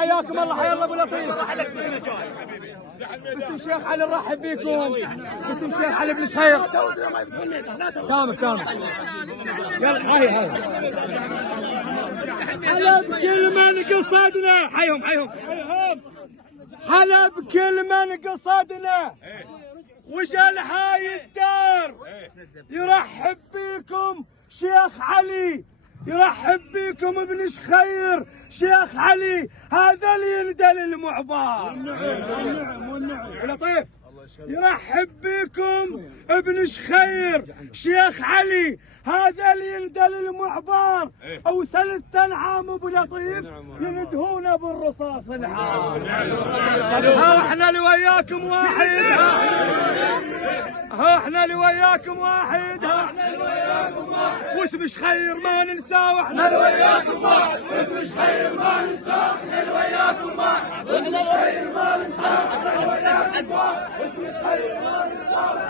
حياكم الله، حيا الله ابو لطيف. باسم الشيخ علي نرحب بكم، باسم الشيخ علي بن شهير. تامر يلا هاي حلب كل من قصدنا. حيهم حلب كل من قصدنا وجا لحاي الدار. يرحب بكم شيخ علي، يرحب بكم ابن شخير شيخ علي، هذا اللي يندل المعبار. والنعم لطيف. يرحب بكم ابن شخير شيخ علي، هذا اللي يندل المعبار. او 3 أنعام ابو لطيف يندهونا بالرصاص الحار. ها احنا اللي وياكم واحد، ها احنا اللي وياكم واحد، واسم شخير ما ننساه. احنا اللي وياكم واحد، واسم شخير ما ننساه. احنا اللي وياكم واحد، واسم شخير ما ننساه. احنا اللي وياكم واحد، واسم شخير ما ننساه.